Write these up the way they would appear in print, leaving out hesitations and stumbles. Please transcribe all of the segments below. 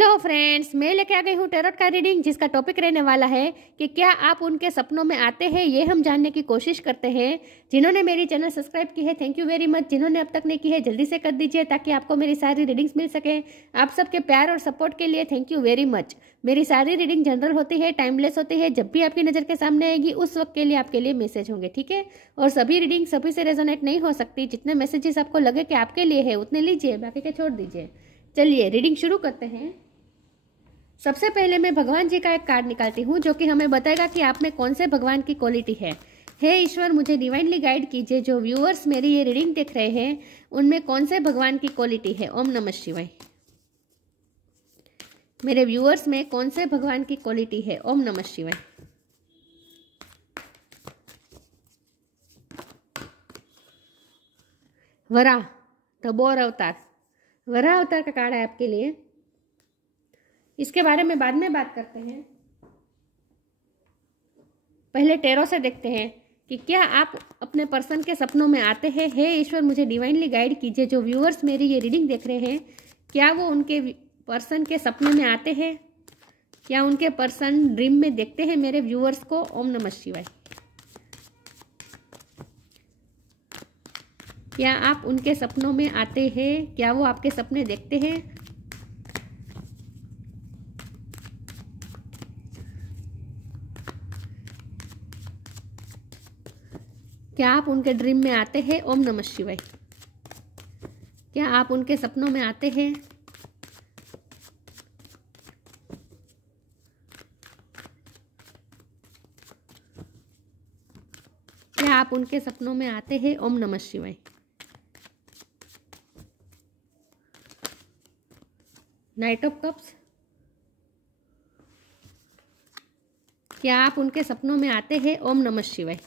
तो फ्रेंड्स, मैं लेके आ गई हूँ टैरोट का रीडिंग, जिसका टॉपिक रहने वाला है कि क्या आप उनके सपनों में आते हैं, ये हम जानने की कोशिश करते हैं। जिन्होंने मेरी चैनल सब्सक्राइब की है, थैंक यू वेरी मच। जिन्होंने अब तक नहीं की है, जल्दी से कर दीजिए ताकि आपको मेरी सारी रीडिंग्स मिल सके। आप सबके प्यार और सपोर्ट के लिए थैंक यू वेरी मच। मेरी सारी रीडिंग जनरल होती है, टाइमलेस होती है। जब भी आपकी नज़र के सामने आएगी उस वक्त के लिए आपके लिए मैसेज होंगे, ठीक है। और सभी रीडिंग सभी से रेजोनेट नहीं हो सकती। जितने मैसेजेस आपको लगे कि आपके लिए है उतने लीजिए, बाकी के छोड़ दीजिए। चलिए रीडिंग शुरू करते हैं। सबसे पहले मैं भगवान जी का एक कार्ड निकालती हूँ जो कि हमें बताएगा कि आप में कौन से भगवान की क्वालिटी है। हे ईश्वर, मुझे डिवाइनली गाइड कीजिए। जो व्यूअर्स मेरी ये रीडिंग देख रहे हैं उनमें कौन से भगवान की क्वालिटी है। ओम नमः शिवाय। मेरे व्यूअर्स में कौन से भगवान की क्वालिटी है। ओम नमः शिवाय। वराह, द बोर अवतार। वराह अवतार का कार्ड है आपके लिए। इसके बारे में बाद में बात करते हैं। पहले टैरो से देखते हैं कि क्या आप अपने पर्सन के सपनों में आते हैं। हे ईश्वर, मुझे डिवाइनली गाइड कीजिए। जो व्यूअर्स मेरी ये रीडिंग देख रहे हैं, क्या वो उनके पर्सन के सपनों में आते हैं? क्या उनके पर्सन ड्रीम में देखते हैं मेरे व्यूअर्स को? ओम नमः शिवाय। क्या आप उनके सपनों में आते हैं? क्या वो आपके सपने देखते हैं? क्या आप उनके ड्रीम में आते हैं? ओम नमः शिवाय। क्या आप उनके सपनों में आते हैं? क्या आप उनके सपनों में आते हैं? ओम नमः शिवाय। Night of cups. क्या आप उनके सपनों में आते हैं? ओम नमः शिवाय।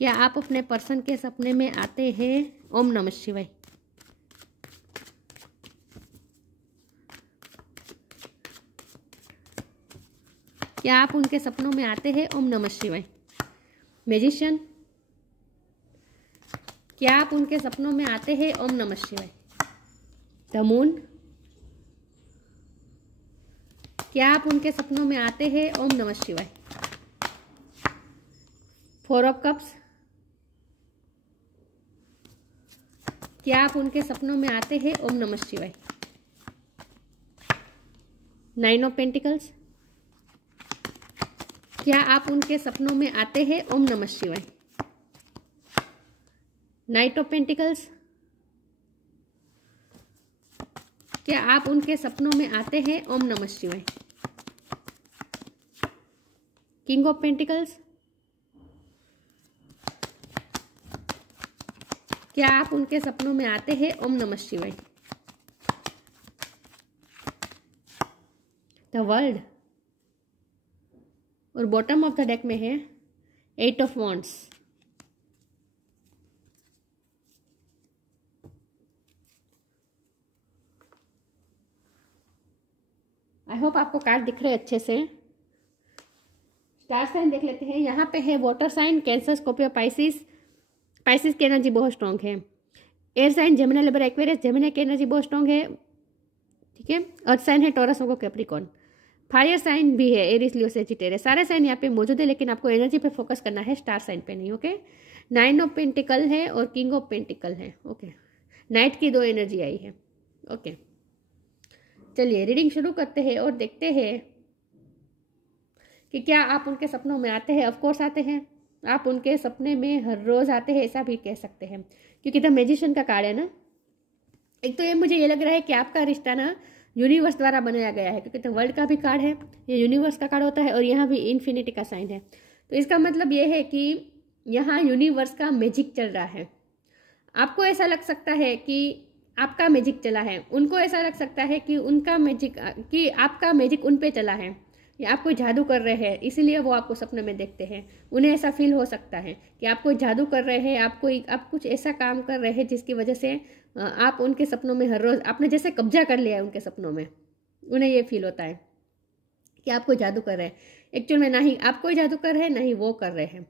क्या आप अपने पर्सन के सपने में आते हैं? ओम नमः शिवाय। क्या आप उनके सपनों में आते हैं? ओम नमः शिवाय। मैजिशियन। क्या आप उनके सपनों में आते हैं? ओम नमः शिवाय। The moon. क्या आप उनके सपनों में आते हैं? ओम नमः शिवाय। Four of cups. क्या आप उनके सपनों में आते हैं? ओम नमः शिवाय। Nine of pentacles. क्या आप उनके सपनों में आते हैं? ओम नमः शिवाय। Night of pentacles. क्या आप उनके सपनों में आते हैं? ओम नमः शिवाय। King of pentacles. क्या आप उनके सपनों में आते हैं? ओम नमः शिवाय। The world. और बॉटम ऑफ द डेक में है eight of wands. I hope आपको कार्ड दिख रहे अच्छे से। स्टार साइन देख लेते हैं। यहाँ पे है water sign Cancer, Scorpio, Pisces. Pisces की एनर्जी बहुत स्ट्रॉन्ग है। Air sign Gemini, Libra, Aquarius. Gemini की एनर्जी बहुत स्ट्रॉन्ग है, ठीक है। अर्थ साइन है टॉरस, को कैप्रिकॉर्न। फायर साइन भी है एरिस, लियो, सैजिटेरियस। सारे साइन यहाँ पे मौजूद है, लेकिन आपको एनर्जी पे फोकस करना है, स्टार साइन पे नहीं, ओके। नाइन ऑफ पेंटिकल है और किंग ऑफ पेंटिकल है, ओके। नाइट की दो एनर्जी आई है, ओके। चलिए रीडिंग शुरू करते हैं और देखते हैं कि क्या आप उनके सपनों में आते हैं। ऑफकोर्स आते हैं। आप उनके सपने में हर रोज आते हैं, ऐसा भी कह सकते हैं, क्योंकि द मैजिशियन का कार्ड है ना। एक तो ये मुझे ये लग रहा है कि आपका रिश्ता ना यूनिवर्स द्वारा बनाया गया है, क्योंकि द वर्ल्ड का भी कार्ड है, ये यूनिवर्स का कार्ड होता है, और यहाँ भी इन्फिनिटी का साइन है। तो इसका मतलब ये है कि यहाँ यूनिवर्स का मैजिक चल रहा है। आपको ऐसा लग सकता है कि आपका मैजिक चला है, उनको ऐसा लग सकता है कि उनका मैजिक, कि आपका मैजिक उन पे चला है, या आप कोई जादू कर रहे हैं, इसीलिए वो आपको सपने में देखते हैं। उन्हें ऐसा फील हो सकता है कि आप कोई जादू कर रहे हैं, आप कुछ ऐसा काम कर रहे हैं जिसकी वजह से आप उनके सपनों में हर रोज आपने जैसे कब्जा कर लिया है उनके सपनों में। उन्हें ये फील होता है कि आप कोई जादू कर रहे हैं। एक्चुअल में ना ही आप कोई जादू कर रहे हैं, ना ही वो कर रहे हैं।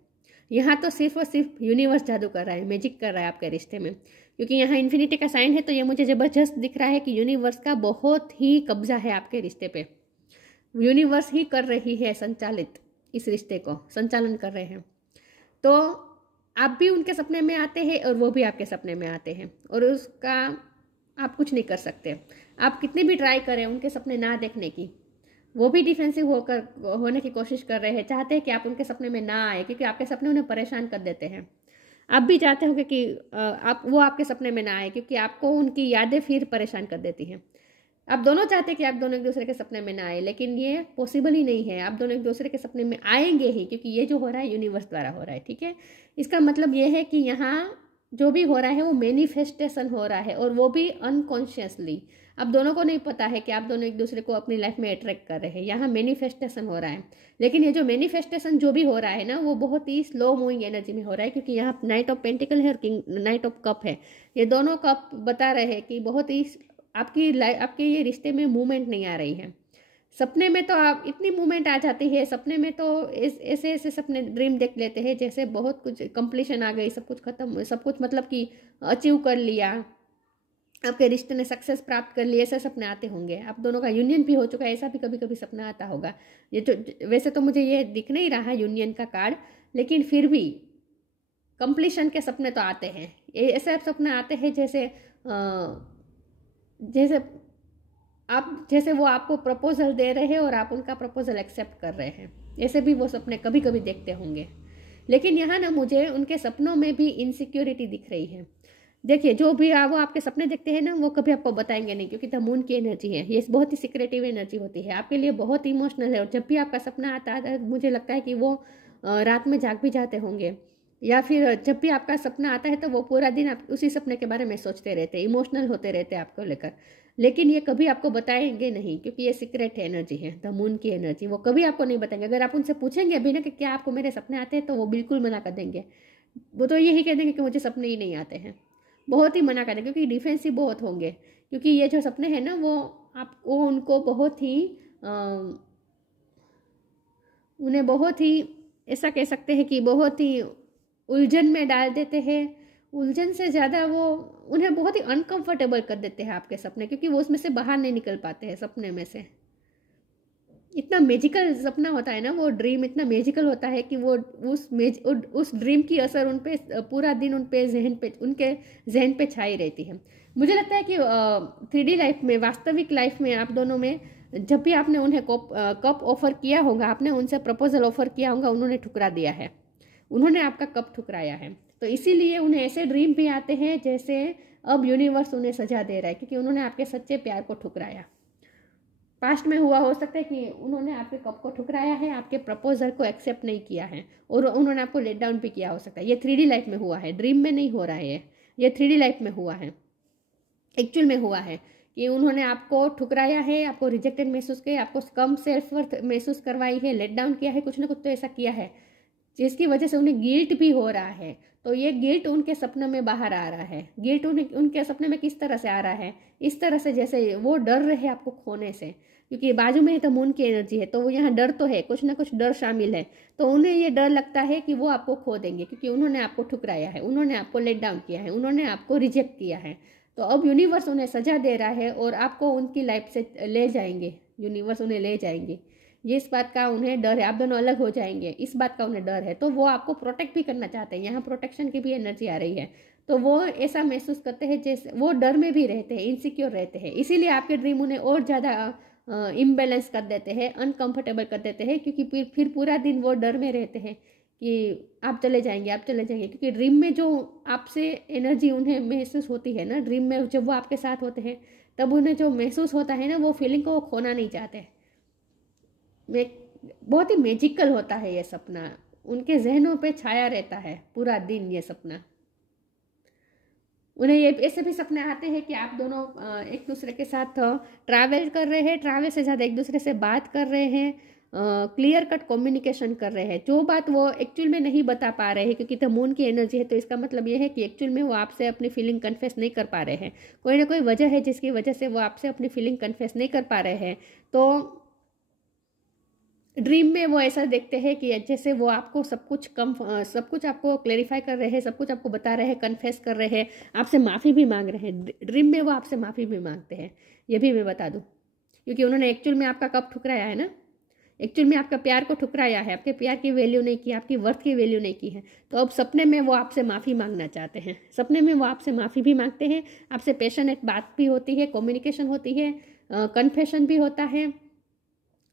यहाँ तो सिर्फ और सिर्फ यूनिवर्स जादू कर रहा है, मैजिक कर रहा है आपके रिश्ते में, क्योंकि यहाँ इन्फिनिटी का साइन है, तो ये मुझे ज़बरदस्त दिख रहा है कि यूनिवर्स का बहुत ही कब्जा है आपके रिश्ते पे। यूनिवर्स ही कर रही है संचालित, इस रिश्ते को संचालन कर रहे हैं। तो आप भी उनके सपने में आते हैं और वो भी आपके सपने में आते हैं, और उसका आप कुछ नहीं कर सकते। आप कितनी भी ट्राई करें उनके सपने ना देखने की, वो भी डिफेंसिव होने की कोशिश कर रहे हैं, चाहते हैं कि आप उनके सपने में ना आए, क्योंकि आपके सपने उन्हें परेशान कर देते हैं। आप भी चाहते होंगे कि वो आपके सपने में ना आए, क्योंकि आपको उनकी यादें फिर परेशान कर देती हैं। आप दोनों चाहते हैं कि आप दोनों एक दूसरे के सपने में ना आए, लेकिन ये पॉसिबल ही नहीं है। आप दोनों एक दूसरे के सपने में आएंगे ही, क्योंकि ये जो हो रहा है यूनिवर्स द्वारा हो रहा है, ठीक है। इसका मतलब ये है कि यहाँ जो भी हो रहा है वो मैनिफेस्टेशन हो रहा है, और वो भी अनकॉन्शियसली। अब दोनों को नहीं पता है कि आप दोनों एक दूसरे को अपनी लाइफ में अट्रैक्ट कर रहे हैं। यहाँ मैनिफेस्टेशन हो रहा है, लेकिन ये जो मैनिफेस्टेशन जो भी हो रहा है ना, वो बहुत ही स्लो मूविंग एनर्जी में हो रहा है, क्योंकि यहाँ नाइट ऑफ पेंटिकल है और किंग नाइट ऑफ कप है। ये दोनों कप बता रहे हैं कि बहुत ही आपके ये रिश्ते में मूवमेंट नहीं आ रही है। सपने में तो आप इतनी मूवमेंट आ जाती है, सपने में तो ऐसे ऐसे सपने ड्रीम देख लेते हैं जैसे बहुत कुछ कंप्लीशन आ गई, सब कुछ खत्म, सब कुछ मतलब कि अचीव कर लिया, आपके रिश्ते ने सक्सेस प्राप्त कर ली, ऐसे सपने आते होंगे। आप दोनों का यूनियन भी हो चुका है, ऐसा भी कभी कभी सपना आता होगा। ये जो वैसे तो मुझे ये दिख नहीं रहा यूनियन का कार्ड, लेकिन फिर भी कंप्लीशन के सपने तो आते हैं। ये ऐसे सपने आते हैं जैसे वो आपको प्रपोजल दे रहे हैं और आप उनका प्रपोजल एक्सेप्ट कर रहे हैं, ऐसे भी वो सपने कभी कभी देखते होंगे। लेकिन यहाँ ना मुझे उनके सपनों में भी इनसिक्योरिटी दिख रही है। देखिए, जो भी वो आपके सपने देखते हैं ना, वो कभी आपको बताएंगे नहीं, क्योंकि द मून की एनर्जी है, ये बहुत ही सिक्रेटिव एनर्जी होती है, आपके लिए बहुत इमोशनल है। और जब भी आपका सपना आता है, मुझे लगता है कि वो रात में जाग भी जाते होंगे, या फिर जब भी आपका सपना आता है तो वो पूरा दिन आप उसी सपने के बारे में सोचते रहते हैं, इमोशनल होते रहते हैं आपको लेकर। लेकिन ये कभी आपको बताएंगे नहीं, क्योंकि ये सीक्रेट एनर्जी है, द मून की एनर्जी। वो कभी आपको नहीं बताएंगे। अगर आप उनसे पूछेंगे अभी ना कि क्या आपको मेरे सपने आते हैं, तो वो बिल्कुल मना कर देंगे। वो तो यही कह देंगे कि मुझे सपने ही नहीं आते हैं, बहुत ही मना कर देंगे, क्योंकि डिफेंसिव बहुत होंगे। क्योंकि ये जो सपने हैं ना, वो आपको उनको बहुत ही उन्हें बहुत ही ऐसा कह सकते हैं कि बहुत ही उलझन में डाल देते हैं। उलझन से ज़्यादा वो उन्हें बहुत ही अनकंफर्टेबल कर देते हैं आपके सपने, क्योंकि वो उसमें से बाहर नहीं निकल पाते हैं सपने में से। इतना मैजिकल सपना होता है ना, वो ड्रीम इतना मैजिकल होता है कि वो उस ड्रीम की असर उन पे पूरा दिन उनके जहन पे छाई रहती है। मुझे लगता है कि 3D लाइफ में, वास्तविक लाइफ में आप दोनों में जब भी आपने उन्हें कप ऑफर किया होगा, आपने उनसे प्रपोजल ऑफर किया होगा, उन्होंने ठुकरा दिया है, उन्होंने आपका कप ठुकराया है। तो इसीलिए उन्हें ऐसे ड्रीम भी आते हैं जैसे अब यूनिवर्स उन्हें सजा दे रहा है, क्योंकि उन्होंने आपके सच्चे प्यार को ठुकराया। पास्ट में हुआ हो सकता है कि उन्होंने आपके कप को ठुकराया है, आपके प्रपोजल को एक्सेप्ट नहीं किया है, और उन्होंने आपको लेट डाउन भी किया हो सकता है। ये 3D लाइफ में हुआ है, ड्रीम में नहीं हो रहा है। ये 3D लाइफ में हुआ है, एक्चुअल में हुआ है कि उन्होंने आपको ठुकराया है, आपको रिजेक्टेड महसूस किया, आपको कम सेल्फ वर्थ महसूस करवाई है, लेट डाउन किया है, कुछ ना कुछ तो ऐसा किया है जिसकी वजह से उन्हें गिल्ट भी हो रहा है। तो ये गिल्ट उनके सपनों में बाहर आ रहा है। गिल्ट उनके सपने में किस तरह से आ रहा है? इस तरह से जैसे वो डर रहे हैं आपको खोने से, क्योंकि बाजू में है तो मून की एनर्जी है, तो वो यहाँ डर तो है, कुछ ना कुछ डर शामिल है। तो उन्हें ये डर लगता है कि वो आपको खो देंगे, क्योंकि उन्होंने आपको ठुकराया है, उन्होंने आपको लेट डाउन किया है, उन्होंने आपको रिजेक्ट किया है। तो अब यूनिवर्स उन्हें सजा दे रहा है और आपको उनकी लाइफ से ले जाएंगे, यूनिवर्स उन्हें ले जाएंगे। ये इस बात का उन्हें डर है, आप दोनों अलग हो जाएंगे, इस बात का उन्हें डर है। तो वो आपको प्रोटेक्ट भी करना चाहते हैं, यहाँ प्रोटेक्शन की भी एनर्जी आ रही है। तो वो ऐसा महसूस करते हैं जैसे वो डर में भी रहते हैं, इनसिक्योर रहते हैं, इसीलिए आपके ड्रीम उन्हें और ज़्यादा इम्बैलेंस कर देते हैं, अनकंफर्टेबल कर देते हैं, क्योंकि फिर पूरा दिन वो डर में रहते हैं कि आप चले जाएंगे, आप चले जाएंगे। क्योंकि ड्रीम में जो आपसे एनर्जी उन्हें महसूस होती है ना, ड्रीम में जब वो आपके साथ होते हैं तब उन्हें जो महसूस होता है ना, वो फीलिंग को वो खोना नहीं चाहते। बहुत ही मैजिकल होता है ये सपना, उनके जहनों पे छाया रहता है पूरा दिन ये सपना। उन्हें ये ऐसे भी सपने आते हैं कि आप दोनों एक दूसरे के साथ ट्रैवल कर रहे हैं, ट्रैवल से ज़्यादा एक दूसरे से बात कर रहे हैं, क्लियर कट कम्युनिकेशन कर रहे हैं। जो बात वो एक्चुअल में नहीं बता पा रहे हैं, क्योंकि द मून की एनर्जी है, तो इसका मतलब ये है कि एक्चुअल में वो आपसे अपनी फीलिंग कन्फेस नहीं कर पा रहे हैं। कोई ना कोई वजह है जिसकी वजह से वो आपसे अपनी फीलिंग कन्फेस नहीं कर पा रहे हैं। तो ड्रीम में वो ऐसा देखते हैं कि जैसे वो आपको सब कुछ आपको क्लेरिफाई कर रहे हैं, सब कुछ आपको बता रहे हैं, कन्फेस कर रहे हैं, आपसे माफ़ी भी मांग रहे हैं। ड्रीम में वो आपसे माफ़ी भी मांगते हैं, ये भी मैं बता दूँ, क्योंकि उन्होंने एक्चुअल में आपका कब ठुकराया है ना, एक्चुअल में आपका प्यार को ठुकराया है, आपके प्यार की वैल्यू नहीं की, आपकी वर्थ की वैल्यू नहीं की है। तो अब सपने में वो आपसे माफ़ी मांगना चाहते हैं, सपने में वो आपसे माफ़ी भी मांगते हैं, आपसे पैशनेट बात भी होती है, कम्युनिकेशन होती है, कन्फेशन भी होता है,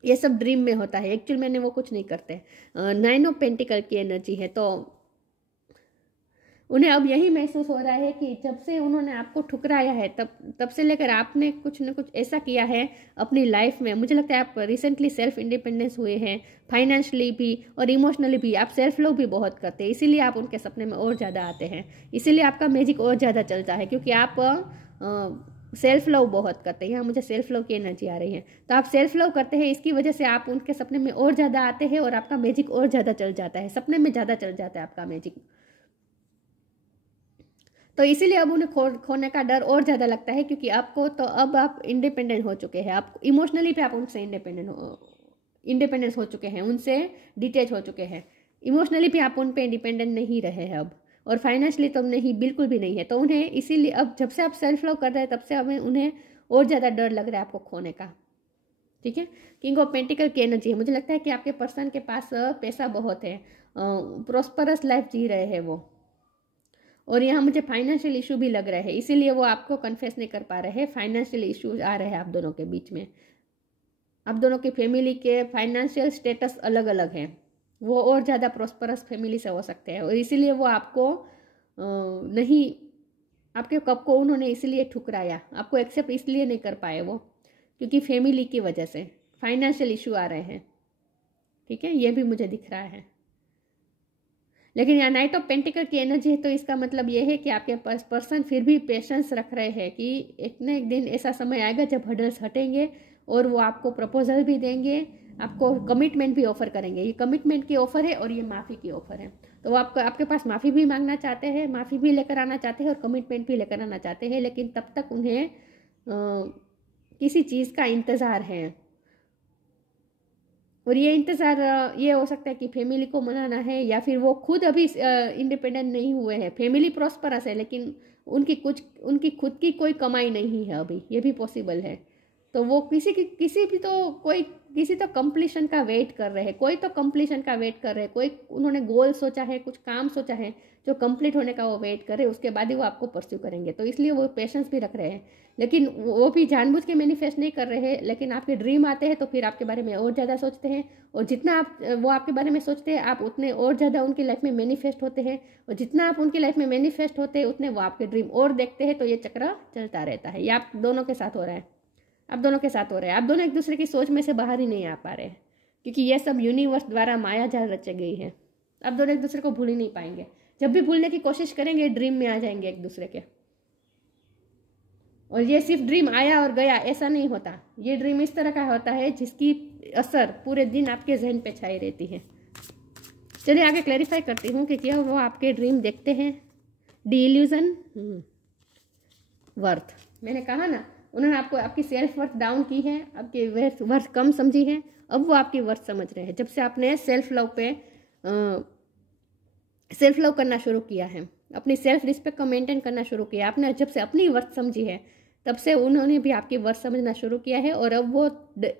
ये सब ड्रीम में होता है। एक्चुअल में वो कुछ नहीं करते। 9 ऑफ पेंटिकल की एनर्जी है, तो उन्हें अब यही महसूस हो रहा है कि जब से उन्होंने आपको ठुकराया है तब से लेकर आपने कुछ न कुछ ऐसा किया है अपनी लाइफ में। मुझे लगता है आप रिसेंटली सेल्फ इंडिपेंडेंस हुए हैं, फाइनेंशियली भी और इमोशनली भी। आप सेल्फ लव भी बहुत करते हैं, इसीलिए आप उनके सपने में और ज़्यादा आते हैं, इसीलिए आपका मैजिक और ज़्यादा चलता है, क्योंकि आप सेल्फ लव बहुत करते हैं। यहाँ मुझे सेल्फ लव की एनर्जी आ रही है, तो आप सेल्फ लव करते हैं, इसकी वजह से आप उनके सपने में और ज़्यादा आते हैं और आपका मैजिक और ज़्यादा चल जाता है, सपने में ज़्यादा चल जाता है आपका मैजिक। तो इसीलिए अब उन्हें खोने का डर और ज़्यादा लगता है, क्योंकि आपको तो अब आप इंडिपेंडेंट हो चुके हैं, आप इमोशनली भी आप उनसे इंडिपेंडेंस हो चुके हैं, उनसे डिटैच हो चुके हैं, इमोशनली भी आप उन पे इंडिपेंडेंट नहीं रहे हैं अब, और फाइनेंशियली तो नहीं, बिल्कुल भी नहीं है। तो उन्हें इसीलिए अब जब से आप सेल्फ लव कर रहे हैं तब से अब उन्हें और ज़्यादा डर लग रहा है आपको खोने का। ठीक है, किंग ऑफ पेंटिकल की एनर्जी है। मुझे लगता है कि आपके पर्सन के पास पैसा बहुत है, प्रोस्परस लाइफ जी रहे हैं वो, और यहाँ मुझे फाइनेंशियल इशू भी लग रहा है, इसीलिए वो आपको कन्फेस नहीं कर पा रहे हैं। फाइनेंशियल इशू आ रहे हैं आप दोनों के बीच में, आप दोनों की फैमिली के फाइनेंशियल स्टेटस अलग अलग हैं, वो और ज़्यादा प्रोस्परस फैमिली से हो सकते हैं, और इसीलिए वो आपको नहीं, आपके कप को उन्होंने इसलिए ठुकराया, आपको एक्सेप्ट इसलिए नहीं कर पाए वो, क्योंकि फैमिली की वजह से फाइनेंशियल इशू आ रहे हैं। ठीक है, ये भी मुझे दिख रहा है। लेकिन यहाँ नाइट ऑफ पेंटिकल की एनर्जी है, तो इसका मतलब ये है कि आपके पास पर्सन फिर भी पेशेंस रख रहे हैं कि एक न एक दिन ऐसा समय आएगा जब हर्डल्स हटेंगे और वो आपको प्रपोजल भी देंगे, आपको कमिटमेंट भी ऑफर करेंगे। ये कमिटमेंट की ऑफर है और ये माफ़ी की ऑफर है, तो वो आपके पास माफ़ी भी मांगना चाहते हैं, माफ़ी भी लेकर आना चाहते हैं और कमिटमेंट भी लेकर आना चाहते हैं, लेकिन तब तक उन्हें किसी चीज़ का इंतज़ार है, और ये इंतज़ार ये हो सकता है कि फैमिली को मनाना है, या फिर वो खुद अभी इंडिपेंडेंट नहीं हुए हैं, फैमिली प्रॉस्परस है लेकिन उनकी खुद की कोई कमाई नहीं है अभी, ये भी पॉसिबल है। तो वो किसी तो कंप्लीशन का वेट कर रहे हैं, कोई तो कंप्लीशन का वेट कर रहे हैं, कोई उन्होंने गोल सोचा है, कुछ काम सोचा है जो कंप्लीट होने का वो वेट कर रहे हैं, उसके बाद ही वो आपको परस्यू करेंगे। तो इसलिए वो पेशेंस भी रख रहे हैं, लेकिन वो भी जानबूझ के मैनिफेस्ट नहीं कर रहे हैं, लेकिन आपके ड्रीम आते हैं तो फिर आपके बारे में और ज़्यादा सोचते हैं, और जितना वो आपके बारे में सोचते हैं आप उतने और ज़्यादा उनकी लाइफ में मैनिफेस्ट होते हैं, और जितना आप उनकी लाइफ में मैनिफेस्ट होते हैं उतने वो आपके ड्रीम और देखते हैं। तो ये चक्र चलता रहता है, ये आप दोनों के साथ हो रहा है, आप दोनों के साथ हो रहा है। आप दोनों एक दूसरे की सोच में से बाहर ही नहीं आ पा रहे हैं, क्योंकि ये सब यूनिवर्स द्वारा माया जाल रची गई है। आप दोनों एक दूसरे को भूल ही नहीं पाएंगे, जब भी भूलने की कोशिश करेंगे ड्रीम में आ जाएंगे एक दूसरे के। और ये सिर्फ ड्रीम आया और गया ऐसा नहीं होता, ये ड्रीम इस तरह का होता है जिसकी असर पूरे दिन आपके जहन पे छाई रहती है। चलिए आगे क्लैरिफाई करती हूँ कि क्या वो आपके ड्रीम देखते हैं। डी इल्यूजन, वर्थ, मैंने कहा ना उन्होंने आपको आपकी सेल्फ वर्थ डाउन की है, आपकी वर्थ कम समझी है, अब वो आपकी वर्थ समझ रहे हैं। जब से आपने सेल्फ लव करना शुरू किया है, अपनी सेल्फ रिस्पेक्ट को मेंटेन करना शुरू किया, आपने जब से अपनी वर्थ समझी है तब से उन्होंने भी आपकी वर्थ समझना शुरू किया है, और अब वो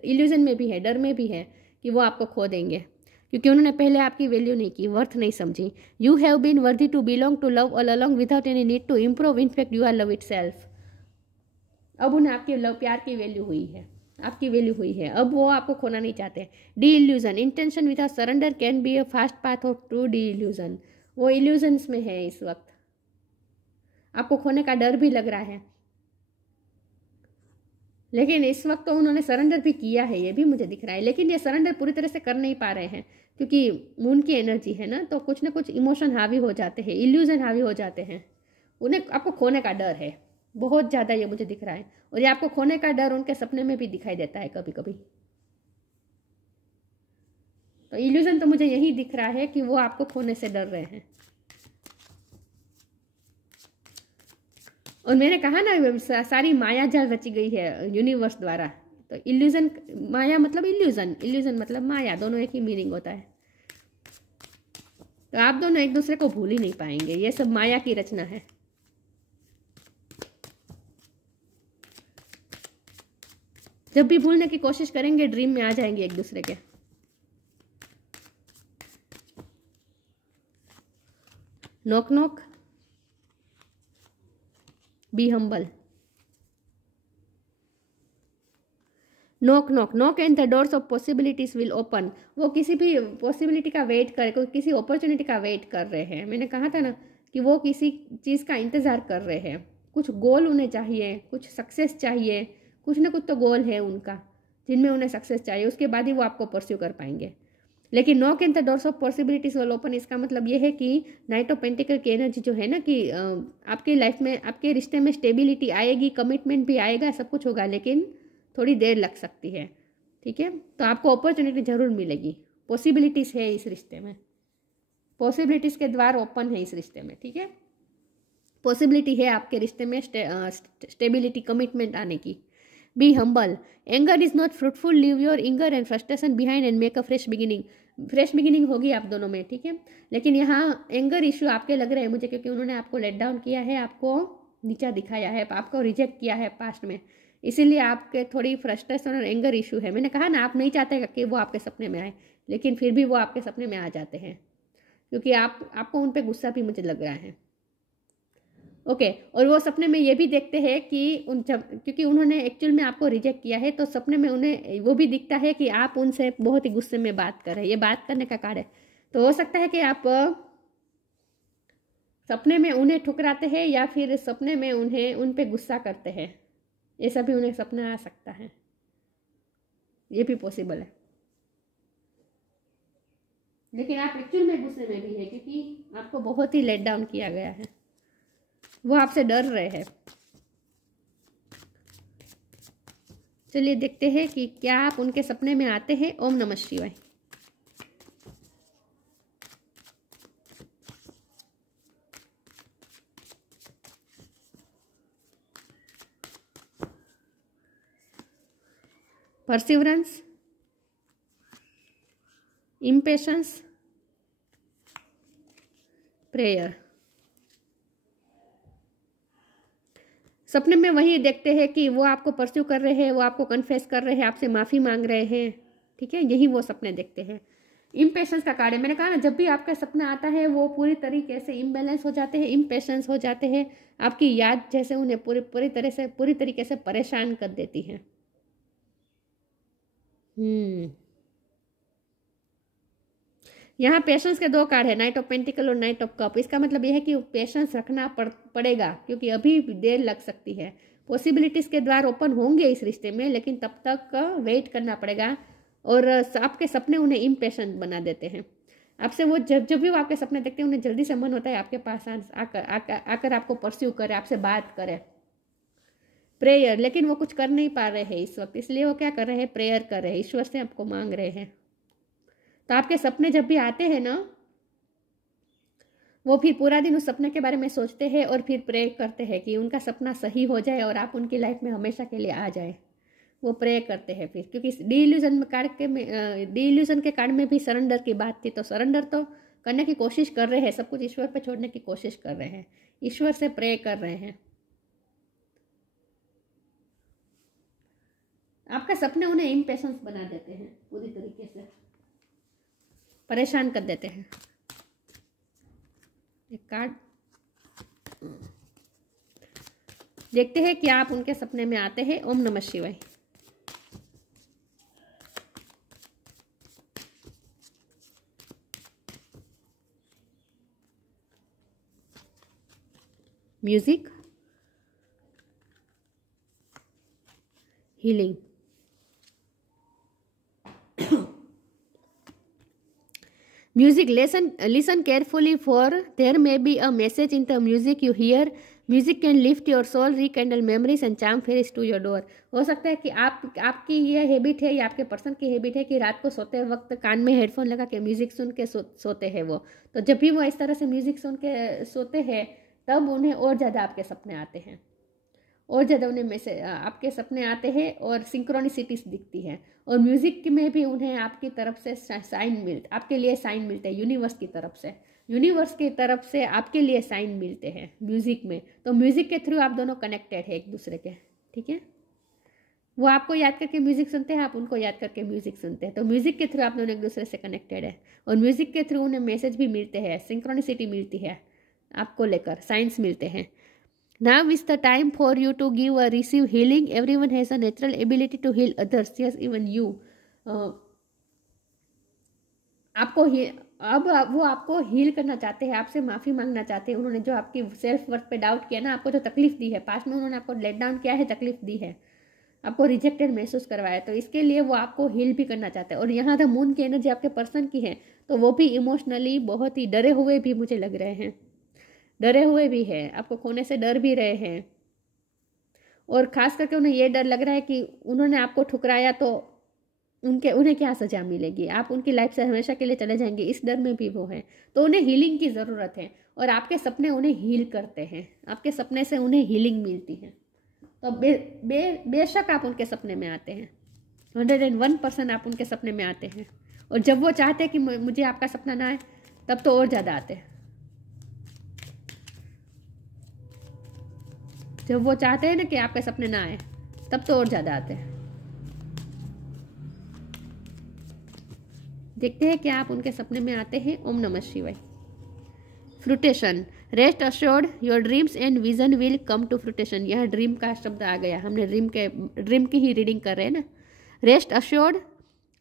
इल्यूजन में भी है, डर में भी है कि वो आपको खो देंगे, क्योंकि उन्होंने पहले आपकी वैल्यू नहीं की, वर्थ नहीं समझी। You have been worthy to belong to love all along without any need to improve, in fact you are love itself. अब उन्हें आपके लव प्यार की वैल्यू हुई है, आपकी वैल्यू हुई है, अब वो आपको खोना नहीं चाहते। D illusion, intention without surrender can be a fast path of true D illusion. वो इल्यूजन्स में है इस वक्त, आपको खोने का डर भी लग रहा है, लेकिन इस वक्त तो उन्होंने सरेंडर भी किया है, ये भी मुझे दिख रहा है, लेकिन ये सरेंडर पूरी तरह से कर नहीं पा रहे हैं, क्योंकि मून की एनर्जी है ना, तो कुछ ना कुछ इमोशन हावी हो जाते हैं, इल्यूजन हावी हो जाते हैं, उन्हें आपको खोने का डर है बहुत ज़्यादा, ये मुझे दिख रहा है। और ये आपको खोने का डर उनके सपने में भी दिखाई देता है कभी कभी। तो इल्यूजन तो मुझे यही दिख रहा है कि वो आपको खोने से डर रहे हैं। और मैंने कहा ना सारी माया जाल रची गई है यूनिवर्स द्वारा, तो इल्यूजन, माया मतलब इल्यूजन, इल्यूजन मतलब माया, दोनों एक ही मीनिंग होता है। तो आप दोनों एक दूसरे को भूल ही नहीं पाएंगे, ये सब माया की रचना है। जब भी भूलने की कोशिश करेंगे ड्रीम में आ जाएंगे एक दूसरे के। Knock knock, be humble. Knock knock, knock and the doors of possibilities will open. वो किसी भी पॉसिबिलिटी का वेट कर, किसी अपॉर्चुनिटी का वेट कर रहे हैं। मैंने कहा था ना कि वो किसी चीज़ का इंतज़ार कर रहे हैं, कुछ गोल उन्हें चाहिए, कुछ सक्सेस चाहिए, कुछ ना कुछ तो गोल है उनका जिनमें उन्हें सक्सेस चाहिए, उसके बाद ही वो आपको परस्यू कर पाएंगे। लेकिन knock and the doors of possibilities will open, इसका मतलब ये है कि नाइट ऑफ पेंटिकल की एनर्जी जो है ना कि आपकी लाइफ में, आपके रिश्ते में स्टेबिलिटी आएगी, कमिटमेंट भी आएगा, सब कुछ होगा, लेकिन थोड़ी देर लग सकती है। ठीक है, तो आपको अपॉर्चुनिटी जरूर मिलेगी। पॉसिबिलिटीज है इस रिश्ते में, पॉसिबिलिटीज के द्वार ओपन है इस रिश्ते में। ठीक है, पॉसिबिलिटी है आपके रिश्ते में स्टेबिलिटी, कमिटमेंट आने की। Be humble, anger is not fruitful, leave your anger and frustration behind and make a fresh beginning. Fresh beginning होगी आप दोनों में। ठीक है, लेकिन यहाँ एंगर इश्यू आपके लग रहे हैं मुझे, क्योंकि उन्होंने आपको लेट डाउन किया है, आपको नीचा दिखाया है, आपको रिजेक्ट किया है पास्ट में, इसीलिए आपके थोड़ी फ्रस्ट्रेशन और एंगर इशू है। मैंने कहा ना आप नहीं चाहते कि वो आपके सपने में आए, लेकिन फिर भी वो आपके सपने में आ जाते हैं, क्योंकि आपको उन पे गुस्सा भी मुझे लग रहा है। ओके, और वो सपने में ये भी देखते हैं कि क्योंकि उन्होंने एक्चुअल में आपको रिजेक्ट किया है, तो सपने में उन्हें वो भी दिखता है कि आप उनसे बहुत ही गुस्से में बात कर रहे हैं। ये बात करने का कार्य है। तो हो सकता है कि आप सपने में उन्हें ठुकराते हैं या फिर सपने में उन पे गुस्सा करते हैं। ऐसा भी उन्हें सपना आ सकता है, ये भी पॉसिबल है। लेकिन आप एक्चुअल में गुस्से में भी है, क्योंकि आपको बहुत ही लेट डाउन किया गया है, वो आपसे डर रहे हैं। चलिए देखते हैं कि क्या आप उनके सपने में आते हैं। ओम नमः शिवाय। Perseverance, impatience, prayer. सपने में वही देखते हैं कि वो आपको परस्यू कर रहे हैं, वो आपको कन्फेस कर रहे हैं, आपसे माफ़ी मांग रहे हैं। ठीक है, यही वो सपने देखते हैं। इम्पेशंस का कार्ड है। मैंने कहा ना जब भी आपका सपना आता है वो पूरी तरीके से इम्बैलेंस हो जाते हैं, इम्पेशंस हो जाते हैं। आपकी याद जैसे उन्हें पूरी तरीके से परेशान कर देती है। यहाँ पेशेंस के 2 कार्ड है, नाइट ऑफ पेंटिकल और नाइट ऑफ कप। इसका मतलब यह है कि पेशेंस रखना पड़ेगा, क्योंकि अभी देर लग सकती है। पॉसिबिलिटीज के द्वार ओपन होंगे इस रिश्ते में, लेकिन तब तक वेट करना पड़ेगा। और आपके सपने उन्हें इम्पेशेंट बना देते हैं। आपसे वो जब भी वो आपके सपने देखते हैं, उन्हें जल्दी से मन होता है आपके पास आकर आपको परस्यू करे, आपसे बात करे। प्रेयर, लेकिन वो कुछ कर नहीं पा रहे हैं इस वक्त, इसलिए वो क्या कर रहे हैं, प्रेयर कर रहे हैं, ईश्वर से आपको मांग रहे हैं। तो आपके सपने जब भी आते हैं ना, वो फिर पूरा दिन उस सपने के बारे में सोचते हैं और फिर प्रे करते हैं कि उनका सपना सही हो जाए और आप उनकी लाइफ में हमेशा के लिए आ जाए। वो प्रे करते हैं फिर, क्योंकि डी इल्यूजन के कार्ड में भी सरेंडर की बात थी। तो सरेंडर तो करने की कोशिश कर रहे हैं, सब कुछ ईश्वर पे छोड़ने की कोशिश कर रहे हैं, ईश्वर से प्रे कर रहे हैं। आपका सपने उन्हें इम्पेशेंस बना देते हैं, पूरी तरीके से परेशान कर देते हैं। एक कार्ड देखते हैं कि आप उनके सपने में आते हैं। ओम नमः शिवाय। Music, healing. Music, listen carefully, for there may be a message in the music you hear. Music can lift your soul, rekindle memories and charm fairies to your door. हो सकता है कि आपकी ये हैबिट है या आपके पर्सन की हैबिट है कि रात को सोते वक्त कान में हेडफोन लगा के म्यूजिक सुन के सोते हैं वो। तो जब भी वो इस तरह से म्यूजिक सुन के सोते हैं तब उन्हें और ज़्यादा आपके सपने आते हैं। और ज़्यादा उन्हें मैसेज आपके सपने आते हैं और सिंक्रोनिसिटीज दिखती है। और म्यूज़िक में भी उन्हें आपकी तरफ से आपके लिए साइन मिलते हैं यूनिवर्स की तरफ से। यूनिवर्स की तरफ से आपके लिए साइन मिलते हैं म्यूज़िक में। तो म्यूज़िक के थ्रू आप दोनों कनेक्टेड है एक दूसरे के, ठीक है। वो आपको याद करके म्यूज़िक सुनते हैं, आप उनको याद करके म्यूज़िक सुनते हैं। तो म्यूज़िक के थ्रू आप दोनों एक दूसरे से कनेक्टेड है और म्यूज़िक के थ्रू उन्हें मैसेज भी मिलते हैं, सिंक्रोनिसिटी मिलती है, आपको लेकर साइंस मिलते हैं। Now is the time for you to give or receive healing. Everyone has a natural ability to heal others. Yes, even you. अब वो आपको हील करना चाहते हैं, आपसे माफ़ी मांगना चाहते हैं। उन्होंने जो आपकी सेल्फ वर्थ पे डाउट किया ना, आपको जो तकलीफ दी है पास्ट में, उन्होंने आपको लेट डाउन किया है, तकलीफ दी है, आपको रिजेक्टेड महसूस करवाया, तो इसके लिए वो आपको हील भी करना चाहते हैं। और यहाँ द मून की एनर्जी आपके पर्सन की है, तो वो भी इमोशनली बहुत ही डरे हुए भी मुझे लग रहे हैं, डरे हुए भी है, आपको खोने से डर भी रहे हैं। और खास करके उन्हें ये डर लग रहा है कि उन्होंने आपको ठुकराया तो उन्हें क्या सजा मिलेगी, आप उनकी लाइफ से हमेशा के लिए चले जाएंगे, इस डर में भी वो है। तो उन्हें हीलिंग की ज़रूरत है और आपके सपने उन्हें हील करते हैं, आपके सपने से उन्हें हीलिंग मिलती है। तो बेशक आप उनके सपने में आते हैं, 101% आप उनके सपने में आते हैं। और जब वो चाहते हैं कि मुझे आपका सपना ना आए, तब तो और ज़्यादा आते हैं। जब वो चाहते हैं ना कि आपके सपने ना आए, तब तो और ज़्यादा आते हैं। देखते हैं क्या आप उनके सपने में आते हैं। ओम नमः शिवाय। Fruition, rest assured your dreams and vision will come to fruition. यह ड्रीम का शब्द आ गया, हमने ड्रीम की ही रीडिंग कर रहे हैं ना। रेस्ट अश्योर्ड,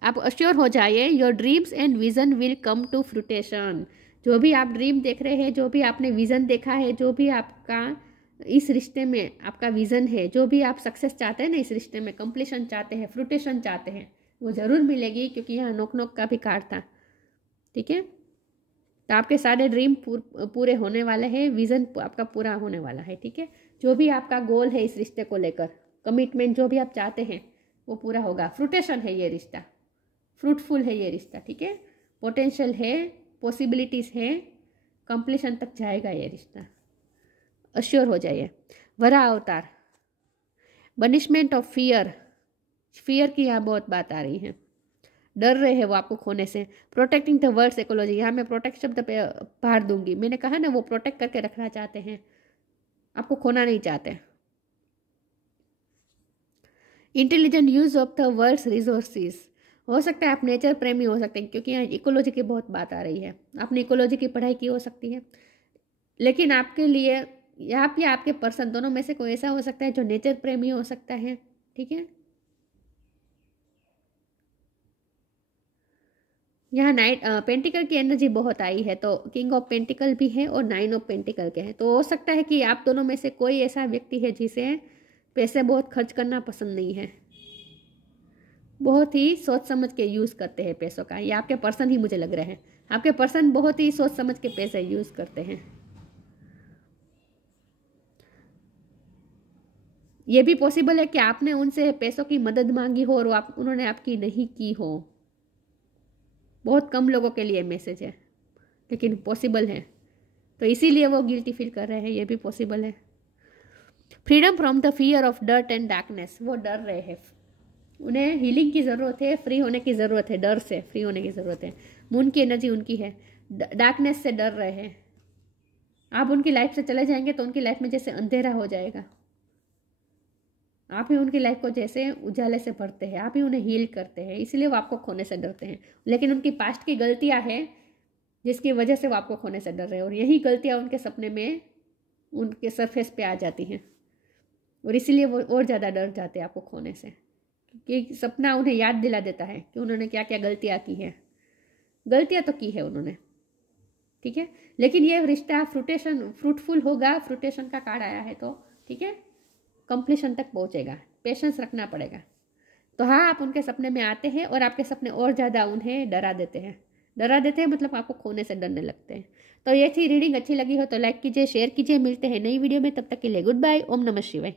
आप अश्योर हो जाइए, your dreams and vision will come to fruition. जो भी आप ड्रीम देख रहे हैं, जो भी आपने विजन देखा है, जो भी आपका इस रिश्ते में आपका विजन है, जो भी आप सक्सेस चाहते हैं ना इस रिश्ते में, कंप्लीशन चाहते हैं, फ्रूटेशन चाहते हैं, वो ज़रूर मिलेगी, क्योंकि यहाँ नोक नोक का भी कार्ड था, ठीक है। तो आपके सारे ड्रीम पूरे होने वाले हैं, विजन आपका पूरा होने वाला है, ठीक है। जो भी आपका गोल है इस रिश्ते को लेकर, कमिटमेंट जो भी आप चाहते हैं, वो पूरा होगा। फ्रूटेशन है ये रिश्ता, फ्रूटफुल है ये रिश्ता, ठीक है। पोटेंशियल है, पॉसिबिलिटीज़ है, कंप्लीशन तक जाएगा ये रिश्ता, अश्योर हो जाइए। वरा अवतार, बनिशमेंट ऑफ फियर, फियर की यहाँ बहुत बात आ रही है, डर रहे हैं वो आपको खोने से। प्रोटेक्टिंग द वर्ल्ड इकोलॉजी, यहाँ मैं प्रोटेक्ट शब्द पे भार दूंगी, मैंने कहा ना वो प्रोटेक्ट करके रखना चाहते हैं, आपको खोना नहीं चाहते। Intelligent use of the world's resources, हो सकता है आप नेचर प्रेमी हो सकते हैं, क्योंकि यहाँ इकोलॉजी की बहुत बात आ रही है, आपने इकोलॉजी की पढ़ाई की हो सकती है। लेकिन आपके लिए आप या आपके पर्सन दोनों में से कोई ऐसा हो सकता है जो नेचर प्रेमी हो सकता है, ठीक है। यहाँ पेंटिकल की एनर्जी बहुत आई है, तो किंग ऑफ पेंटिकल भी है और 9 ऑफ पेंटिकल के हैं। तो हो सकता है कि आप दोनों में से कोई ऐसा व्यक्ति है जिसे पैसे बहुत खर्च करना पसंद नहीं है, बहुत ही सोच समझ के यूज़ करते हैं पैसों का। ये आपके पर्सन ही मुझे लग रहे हैं, आपके पर्सन बहुत ही सोच समझ के पैसे यूज़ करते हैं। ये भी पॉसिबल है कि आपने उनसे पैसों की मदद मांगी हो और उन्होंने आपकी नहीं की हो। बहुत कम लोगों के लिए मैसेज है, लेकिन पॉसिबल है, तो इसीलिए वो गिल्टी फील कर रहे हैं, ये भी पॉसिबल है। Freedom from the fear of dirt and darkness, वो डर रहे हैं, उन्हें हीलिंग की ज़रूरत है, फ्री होने की ज़रूरत है, डर से फ्री होने की ज़रूरत है। मून की एनर्जी उनकी है, डार्कनेस से डर रहे हैं। आप उनकी लाइफ से चले जाएंगे तो उनकी लाइफ में जैसे अंधेरा हो जाएगा, आप ही उनकी लाइफ को जैसे उजाले से भरते हैं, आप ही उन्हें हील करते हैं, इसलिए वो आपको खोने से डरते हैं। लेकिन उनकी पास्ट की गलतियां हैं जिसकी वजह से वो आपको खोने से डर रहे हैं, और यही गलतियां उनके सपने में उनके सरफेस पे आ जाती हैं, और इसीलिए वो और ज़्यादा डर जाते हैं आपको खोने से, क्योंकि सपना उन्हें याद दिला देता है कि उन्होंने क्या क्या गलतियाँ की हैं। गलतियाँ तो की है उन्होंने, ठीक है, लेकिन ये रिश्ता फ्रूटफुल होगा। फ्रूटेशन का कार्ड आया है, तो ठीक है, कंप्लीशन तक पहुंचेगा, पेशेंस रखना पड़ेगा। तो हाँ, आप उनके सपने में आते हैं और आपके सपने और ज़्यादा उन्हें डरा देते हैं, मतलब आपको खोने से डरने लगते हैं। तो ये थी रीडिंग, अच्छी लगी हो तो लाइक कीजिए, शेयर कीजिए। मिलते हैं नई वीडियो में, तब तक के लिए गुड बाय। ओम नमः शिवाय।